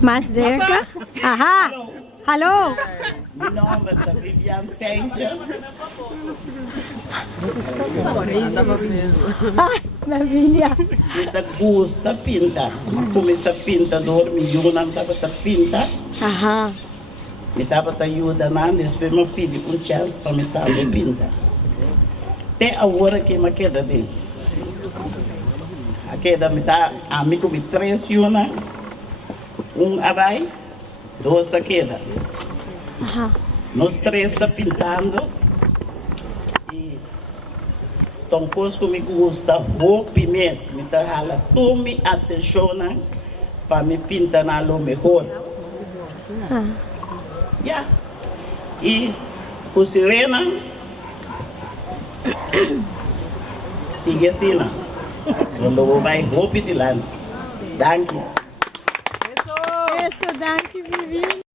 Mais cerca. Ahá. Alô. Meu nome é Viviane Sente. Ai, maravilha. Eu gosto de pintar. Comecei a pintar, dormir, eu não estava a pintar. Aham. Me estava a ajudar, depois me pedi um chance para me estar a pintar. Até a hora que me queda dele. A queda me dá, a mim me pressiona. Abai, dois a queda. Aham. Nós três está pintando. E então, coisa que me gusta, roupa mesmo. Me dá ela, tome atenção para me pintar na lo melhor. Yeah. E o Sirena sigue assim, não? Quando vai roupa de lá. Danke. Isso, danke, Vivi.